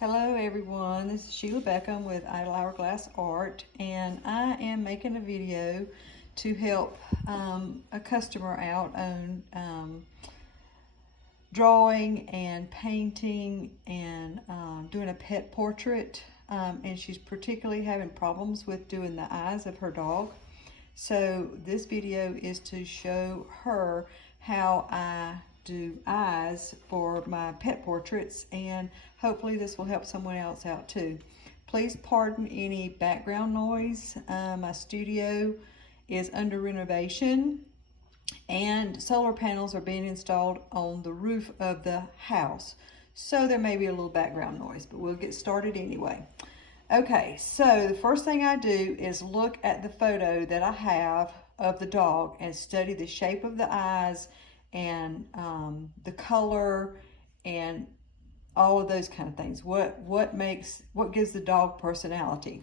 Hello everyone, this is Sheila Beckham with Idle Hourglass Art, and I am making a video to help a customer out on drawing and painting and doing a pet portrait, and she's particularly having problems with doing the eyes of her dog. So this video is to show her how I do eyes for my pet portraits, and hopefully this will help someone else out too. Please pardon any background noise. My studio is under renovation and solar panels are being installed on the roof of the house, so there may be a little background noise, but we'll get started anyway. Okay, so the first thing I do is look at the photo that I have of the dog and study the shape of the eyes and the color and all of those kind of things. What gives the dog personality?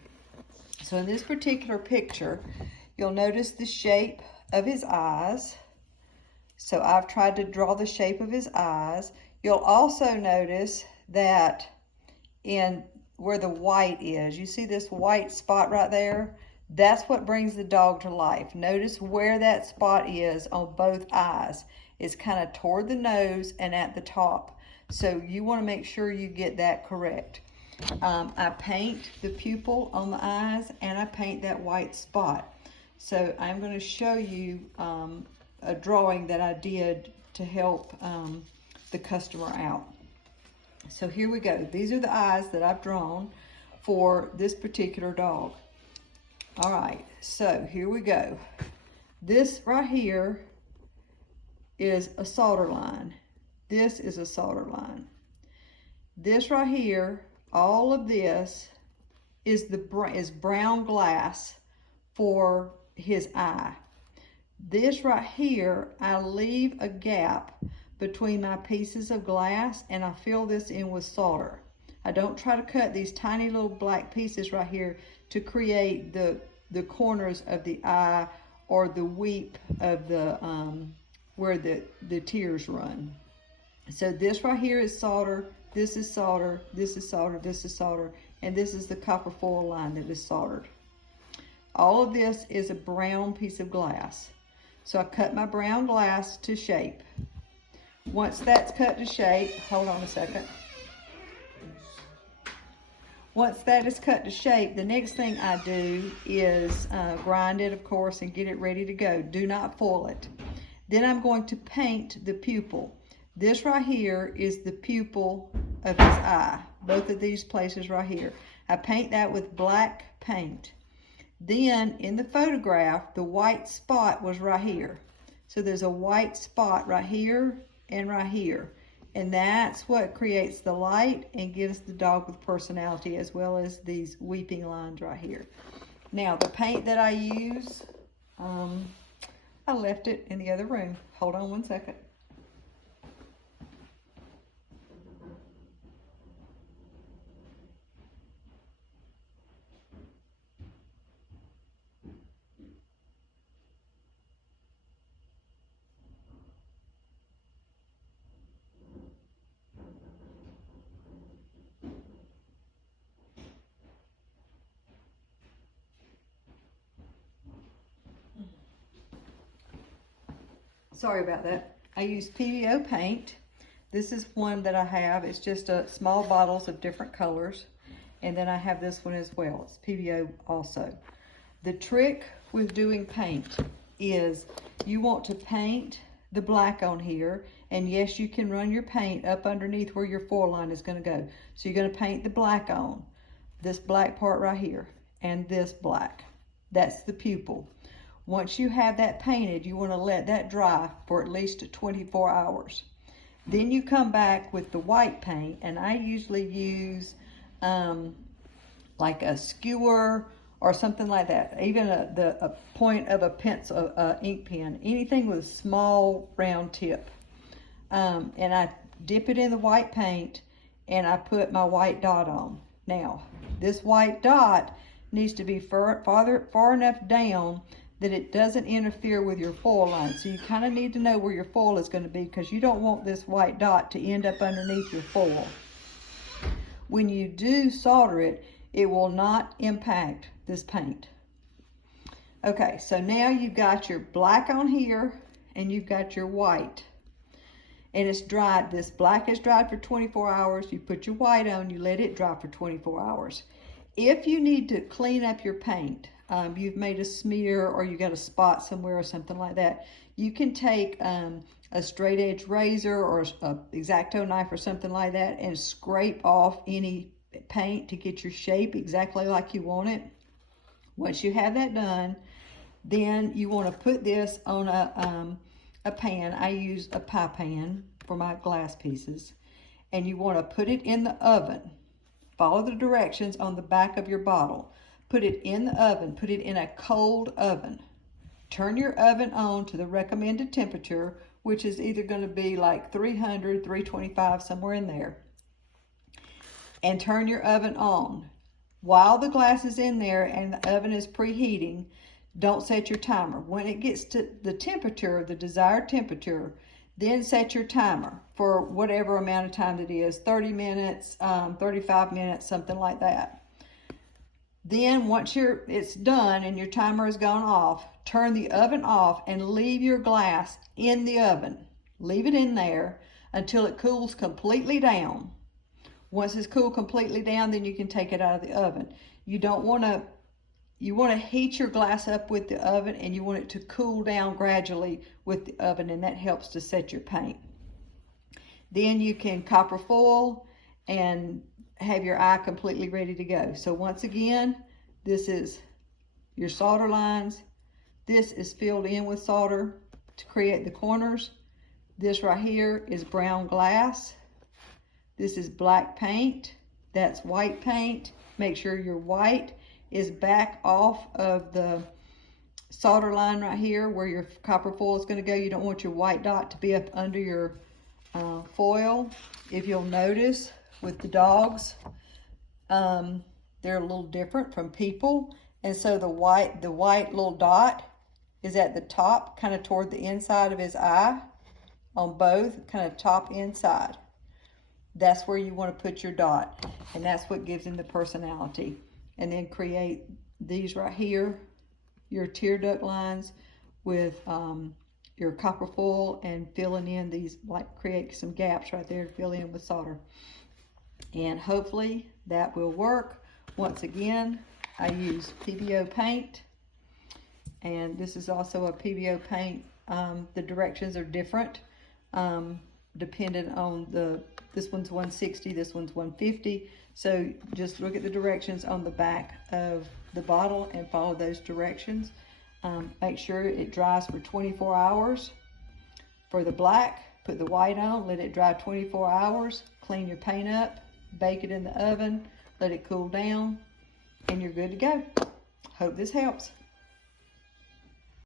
So in this particular picture, you'll notice the shape of his eyes. So I've tried to draw the shape of his eyes. You'll also notice that in where the white is, you see this white spot right there? That's what brings the dog to life. Notice where that spot is on both eyes. It's kind of toward the nose and at the top. So you want to make sure you get that correct. I paint the pupil on the eyes and I paint that white spot. So I'm going to show you a drawing that I did to help the customer out. So here we go. These are the eyes that I've drawn for this particular dog. All right, so here we go. This right here is a solder line. This is a solder line. This right here, all of this is brown glass for his eye. This right here, I leave a gap between my pieces of glass and I fill this in with solder. I don't try to cut these tiny little black pieces right here to create the corners of the eye or the weep of the where the tears run. So this right here is solder, this is solder, this is solder, this is solder, and this is the copper foil line that is soldered. All of this is a brown piece of glass. So I cut my brown glass to shape. Once that's cut to shape, hold on a second. Once that is cut to shape, the next thing I do is grind it, of course, and get it ready to go. Do not foil it. Then I'm going to paint the pupil. This right here is the pupil of his eye. Both of these places right here. I paint that with black paint. Then in the photograph, the white spot was right here. So there's a white spot right here and right here. And that's what creates the light and gives the dog with personality, as well as these weeping lines right here. Now the paint that I use, I left it in the other room. Hold on one second. Sorry about that. I use PVO paint. This is one that I have. It's just small bottles of different colors. And then I have this one as well. It's PVO also. The trick with doing paint is you want to paint the black on here. And yes, you can run your paint up underneath where your foil line is going to go. So you're going to paint the black on. This black part right here. And this black. That's the pupil. Once you have that painted, you want to let that dry for at least 24 hours. Then you come back with the white paint, and I usually use like a skewer or something like that. Even a point of a pencil, ink pen, anything with a small round tip. And I dip it in the white paint, and I put my white dot on. Now, this white dot needs to be far enough down that it doesn't interfere with your foil line. So you kind of need to know where your foil is going to be, because you don't want this white dot to end up underneath your foil. when you do solder it, it will not impact this paint. Okay, so now you've got your black on here and you've got your white. And it's dried. This black is dried for 24 hours. You put your white on, you let it dry for 24 hours. If you need to clean up your paint, you've made a smear or you got a spot somewhere or something like that, you can take a straight edge razor or a X-Acto knife or something like that and scrape off any paint to get your shape exactly like you want it. Once you have that done, then you want to put this on a pan. I use a pie pan for my glass pieces. And you want to put it in the oven. Follow the directions on the back of your bottle. Put it in the oven. Put it in a cold oven. Turn your oven on to the recommended temperature, which is either going to be like 300, 325, somewhere in there. And turn your oven on. While the glass is in there and the oven is preheating, don't set your timer. When it gets to the temperature, the desired temperature, then set your timer for whatever amount of time it is, 30 minutes, 35 minutes, something like that. Then once it's done and your timer has gone off, turn the oven off and leave your glass in the oven. Leave it in there until it cools completely down. Once it's cooled completely down, then you can take it out of the oven. You want to heat your glass up with the oven, and you want it to cool down gradually with the oven, and that helps to set your paint. Then you can copper foil and have your eye completely ready to go. So once again, this is your solder lines. This is filled in with solder to create the corners. This right here is brown glass. This is black paint. That's white paint. Make sure your white is back off of the solder line right here where your copper foil is going to go. You don't want your white dot to be up under your foil. If you'll notice with the dogs, they're a little different from people, and so the white little dot is at the top, kind of toward the inside of his eye, on both, kind of top inside. That's where you want to put your dot, and that's what gives him the personality. And then create these right here, your tear duct lines with your copper foil, and filling in these, like create some gaps right there to fill in with solder. And hopefully that will work. Once again, I use PBO paint, and this is also a PBO paint. The directions are different depending on this one's 160, this one's 150. So just look at the directions on the back of the bottle and follow those directions. Make sure it dries for 24 hours. For the black, put the white on, let it dry 24 hours, clean your paint up, bake it in the oven, let it cool down, and you're good to go. Hope this helps.